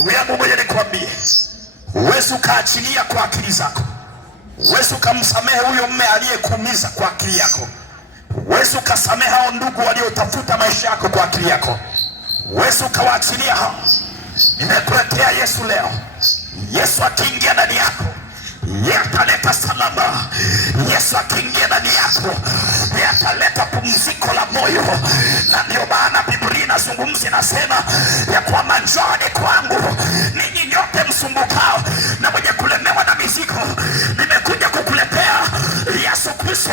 Ndugu yangu, ngoja nikwambie, huwezi ukaachilia kwa akili zako. Huwezi ukamsamehe huyo mume aliyekuumiza kwa akili yako. Huwezi ukasamehe hao ndugu waliotafuta maisha yako kwa akili yako. Huwezi ukawaachilia hao. Nimekuletea Yesu leo. Yesu akiingia ndani yako, yeye ataleta salama. Yesu akiingia ndani yako, yeye ataleta pumziko la moyo. Na ndio maana Biblia inazungumza, inasema ya kwamba njooni kwangu ninyi nyote msumbukao na mwenye kulemewa na mizigo, nimekuja kukuletea Yesu Kristo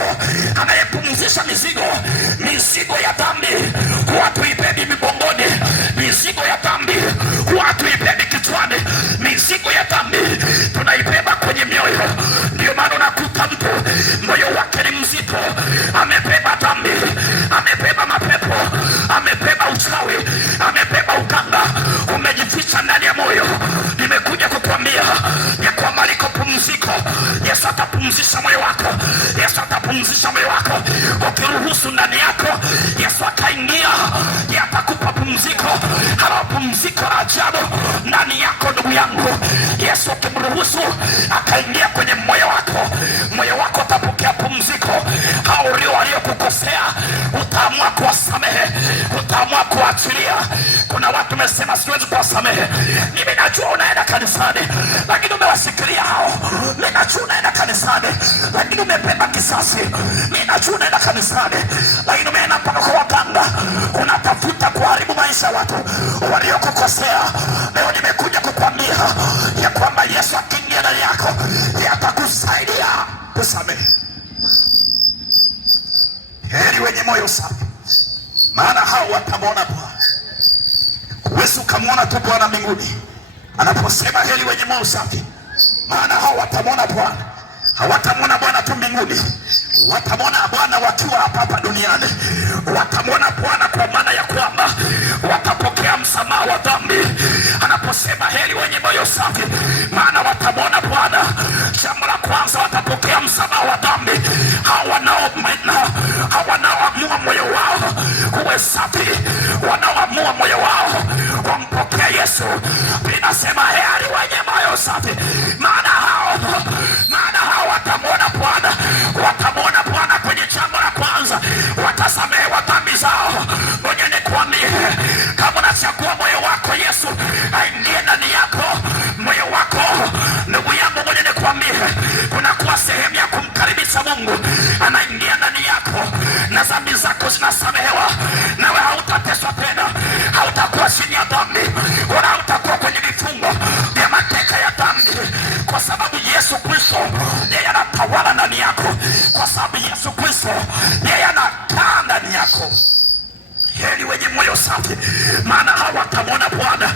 anayepumzisha mizigo ya dhambi. Huwa tuipendi migongoni, mizigo ya dhambi huwa tuipendi kichwani, mizigo ya dhambi tunaibeba kwenye mioyo. Ndio maana unakuta mtu moyo wake ni mzito, amebeba dhambi, amebeba mapepo, amebeba uchawi, amebeba uganga, umejificha ndani ya moyo. Nimekuja kukuambia ya kwamba liko pumziko. Yesu atapumzisha moyo wako. Yesu atapumzisha moyo wako ukiruhusu ndani yako Yesu akaingia. Yeye atakupa pumziko, halo pumziko la ajabu ndani yako. Ndugu yangu, Yesu ukimruhusu akaingia kwenye moyo wako utapokea pumziko. Hao waliokukosea utaamua kuwasamehe, utaamua kuachilia. Kuna watu umesema siwezi kuwasamehe. Mimi najua unaenda kanisani lakini umewasikilia hao. Mimi najua unaenda kanisani lakini umebeba kisasi. Mimi najua unaenda kanisani lakini umeenda mpaka kwa waganga, unatafuta kuharibu maisha ya watu waliokukosea. Leo nimekuja kukwambia ya kwamba Yesu akiingia ndani yako, yeye atakusaidia kusamehe. Heri wenye moyo safi, maana hao watamwona Bwana. Huwezi ukamwona tu Bwana mbinguni. Anaposema heri wenye moyo safi, maana hao watamwona Bwana. Hawatamwona Bwana tu mbinguni, watamwona Bwana wakiwa hapa duniani. Watamwona Bwana kwa maana ya kwamba watapokea msamaha wa dhambi. Anaposema heri wenye moyo safi, maana watamwona Bwana, jambo la kwanza watapokea msamaha wa dhambi. Wanaoamua moyo wao uwe safi, wanaoamua moyo wao wampokea Yesu. Inasema heri wenye moyo safi, maana hao watamwona Bwana. Watamwona Bwana kwenye jambo la kwanza, watasamehewa dhambi zao. Ngoja nikwambie, kama unachagua moyo wako Yesu aingie ndani yako, moyo wako, ndugu yangu, ngoja nikwambie, kunakuwa sehemu ya kumkaribisha Mungu. Anaingia ndani yako na dhambi zako zinasamehewa, nawe hautateswa tena, hautakuwa chini ya dhambi, wala hautakuwa kwenye vifungo vya mateka ya dhambi, kwa sababu Yesu Kristo yeye anatawala ndani yako, kwa sababu Yesu Kristo yeye anakaa ndani yako. Heri wenye moyo safi, maana hao watamwona Bwana.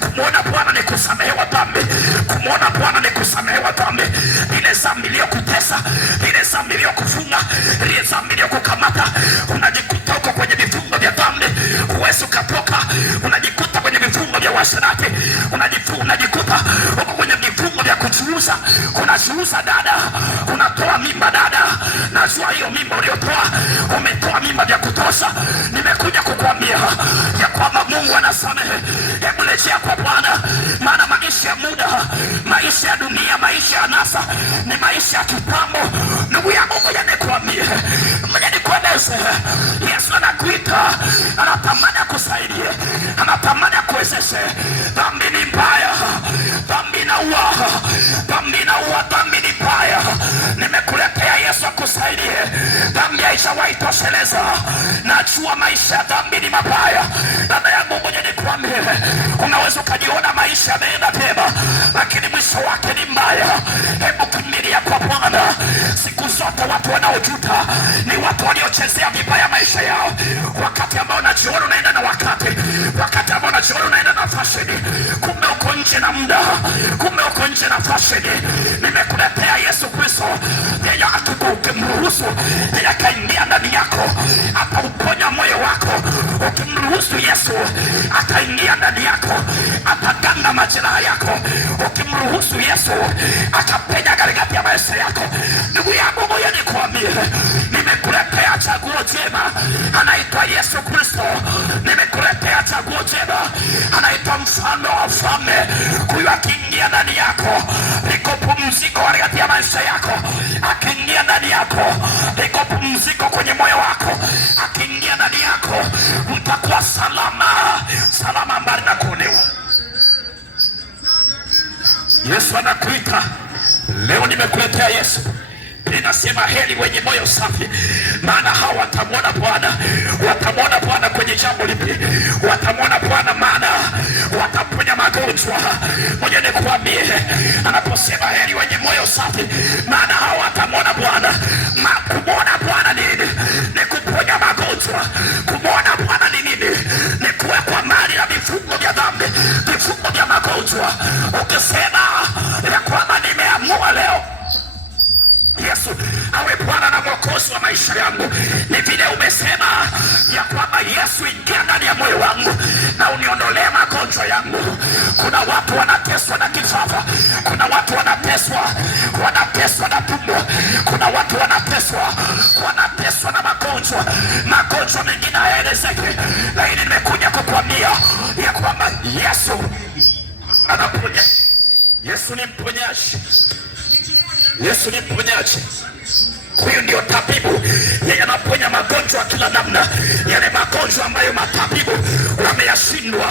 Kumwona Bwana ni kusamehewa dhambi. Kumwona Bwana ni kusamehewa dhambi. Ile dhambi iliyokutesa, ile dhambi iliyokufunga, ile dhambi iliyokukamata, unajikuta uko kwenye vifungo vya dhambi, huwezi ukatoka. Unajikuta kwenye vifungo vya uasherati, unajikuta uko kwenye vifungo vya kuchuuza. Unachuuza dada, unatoa mimba dada. Najua hiyo mimba uliotoa, umetoa mimba vya kutosha. Nimekuja kukuambia ya kwamba Mungu anasamehe. Hebu rejea kwa Bwana, maana maisha ya muda, maisha ya dunia, maisha ya nasa ni maisha ya kitambo. Ndugu yangu, ngoja nikwambie, ngoja nikueleze, Yesu anakuita, anatamani akusaidie, anatamani akuwezeshe. Dhambi ni mbaya, dhambi inaua, dhambi inaua, dhambi ni mbaya. Nimekuletea Yesu akusaidie. Dhambi haishawahi tosheleza. Najua maisha ya dhambi ni mabaya. Dada yangu, ngoja nikwambie, unaweza ukajiona maisha yameenda vyema lakini mwisho wake ni mbaya. Hebu kimbilia kwa Bwana. Siku zote watu wanaojuta ni watu waliochezea vibaya maisha yao. Wakati ambao unajiona unaenda na wakati ambao unajiona unaenda na fashion, kumbe uko nje na muda, kumbe uko nje na fashion. Nimekuletea Yesu Kristo, yeye ukimruhusu yeye akaingia ndani yako, atauponya moyo wako. Ukimruhusu Yesu ataingia ndani yako, ataganga majeraha yako. Ukimruhusu Yesu atapenya katikati ya maisha yako. Ndugu yangu, ngoja nikwambie, nimekuletea chaguo jema, anaitwa Yesu Kristo. Nimekuletea nimekuletea chaguo jema. Anaitwa mfalme wa wafalme. Huyu akiingia ndani yako liko pumziko katikati ya maisha yako. Akiingia ndani yako liko pumziko kwenye moyo wako. Akiingia ndani yako mtakuwa salama, salama mbali na kuonewa. Yesu anakuita leo. Nimekuletea Yesu. Ninasema heri wenye moyo safi, maana hao watamwona Bwana. Watamwona Bwana kwenye jambo lipi? Watamwona Bwana maana wataponya magonjwa. Moja nikuambie, anaposema heri wenye moyo safi, maana hao watamwona Bwana. Kumwona Bwana ni nini? Ni kuponya magonjwa. Kumwona Bwana ni nini? Ni kuwekwa mbali na vifungo vya dhambi, vifungo vya magonjwa. Ukisema ya kwamba nimeamua leo Yesu awe Bwana na Mwokozi wa maisha yangu, ni vile umesema ya kwamba Yesu, ingia ndani ya moyo wangu na uniondolee magonjwa yangu. Kuna watu wanateswa na kifafa, kuna watu wanateswa na tumbo, kuna watu wanateswa na magonjwa mengine hayaelezeki, lakini nimekuja kukwambia ya kwamba Yesu anaponya. Yesu ni mponyaji. Yesu ni mponyaji. Huyu ndio tabibu. Yeye anaponya magonjwa kila namna, yale magonjwa ambayo matabibu wameyashindwa.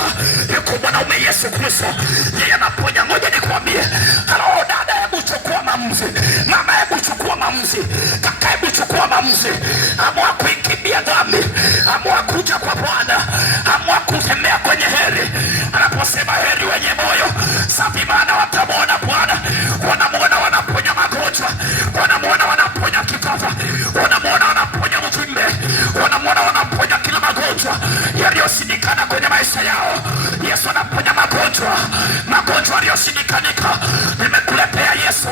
Yuko mwanaume Yesu Kristo, yeye anaponya. Ngoja nikwambie, halo dada, hebu chukua maamuzi. Mama, hebu chukua maamuzi. Kaka, hebu chukua maamuzi. Amua kuikimbia dhambi, amua kuja kwa Bwana, amua kutembea kwenye heri. Anaposema heri wenye moyo safi, maana watamwona Bwana. Wanamwona wanaponya magonjwa, wanamwona wanaponya kifafa, wanamwona wanaponya uvimbe, wanamwona wanaponya kila magonjwa yaliyoshindikana kwenye maisha yao. Yesu anaponya magonjwa yaliyoshindikanika. Nimekuletea Yesu.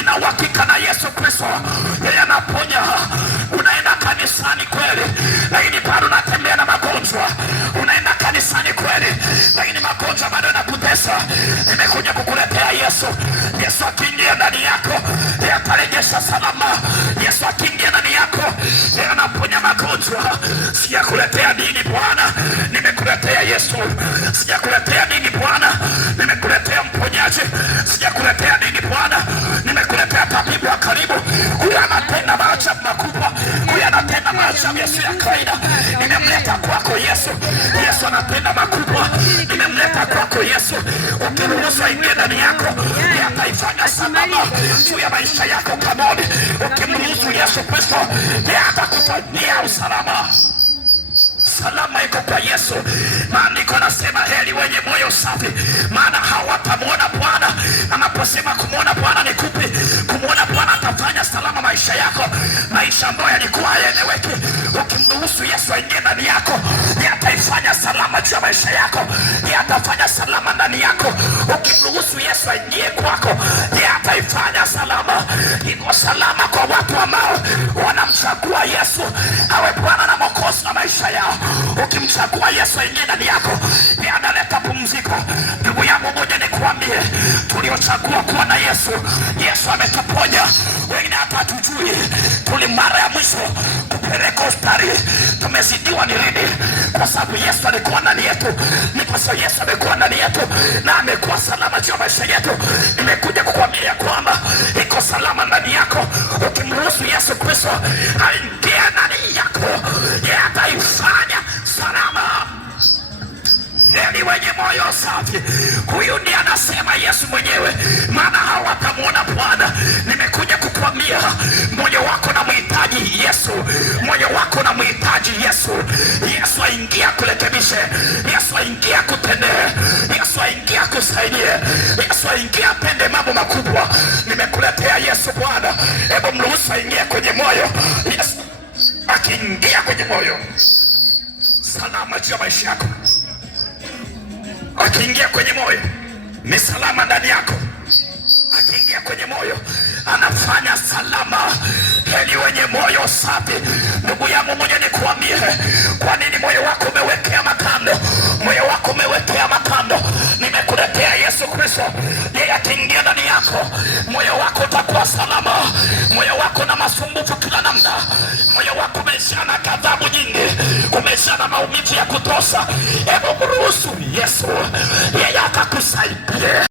Ina uhakika na Yesu Kristo, yeye anaponya. Unaenda kanisani kweli, lakini bado unatembea na magonjwa. Unaenda kanisani kweli, lakini magonjwa bado yanakutesa. Nimekuja kukuletea Yesu. Yesu akiingia ndani yako, yeye atarejesha salama. Yesu akiingia ndani yako, yeye anaponya magonjwa. Sijakuletea dini Bwana, nimekuletea Yesu. Sijakuletea dini Bwana, nimekuletea mponyaji. Sijakuletea dini Bwana, nimekuletea tabibu wa karibu. Huyu anatenda maajabu makubwa, huyu anatenda maajabu yasiyo ya kawaida. Nimemleta kwako Yesu. Yesu anatenda makubwa, nimemleta kwako Yesu. Ukiruhusu aingie ndani yako, yeye ataifanya salama juu ya maisha yako. Kamoni, ukimruhusu Yesu Kristo, yeye atakufanyia usalama. Salama iko kwa Yesu. Maandiko nasema heri wenye moyo safi, maana hawatamwona Bwana. Anaposema kumwona Bwana ni kupi? Kumwona Bwana atafanya salama maisha yako, maisha ambayo yalikuwa hayaeleweki. Ukimruhusu Yesu aingie ndani yako, yeye ataifanya salama juu ya maisha yako, yeye atafanya salama ndani yako. Ukimruhusu Yesu aingie kwako, yeye ataifanya salama. Iko salama kwa watu ambao wanamchagua Yesu awe Bwana na Mwokozi wa maisha yao. Ukimchagua Yesu aingie ndani yako, yeye analeta pumziko. Ndugu yangu, moja nikuambie, tuliochagua kuwa na Yesu, Yesu ametuponya. Wengine hata hatujui tuli mara ya mwisho kupeleka hospitali tumezidiwa ni lini, kwa sababu Yesu alikuwa ndani yetu. Ni kwa sababu Yesu amekuwa ndani yetu na amekuwa salama juu ya maisha yetu. Nimekuja kukwambia kwamba iko salama ndani yako. Ukimruhusu Yesu Kristo aingie ndani yako, yeye ataifanya salama. Heri wenye moyo safi. Huyu ndiye anasema Yesu mwenyewe, maana hawatamwona Bwana. Nimekuja kukwambia, moyo wako na mhitaji Yesu, moyo wako na mhitaji Yesu. Yesu aingia kurekebishe, Yesu aingia kutendee, Yesu aingia kusaidie, Yesu aingia atende mambo makubwa. Nimekuletea Yesu Bwana. Hebu mruhusu aingie kwenye moyo. Yesu akiingia kwenye moyo, salama juu ya maisha yako. Akiingia kwenye moyo, ni salama ndani yako. Akiingia kwenye moyo, anafanya salama. Heri wenye moyo safi. Ndugu yangu, moja nikuambie, kwa nini moyo wako umewekea makando? Moyo wako umewekea makando. Nimekuletea Yesu Kristo. Yeye akiingia ndani yako, moyo wako utakuwa salama. Moyo wako na masumbufu kila namna, moyo wako umejaa na ghadhabu nyingi, umejaa na maumivu ya kutosha. Hebu mruhusu Yesu yeye akakusaidie.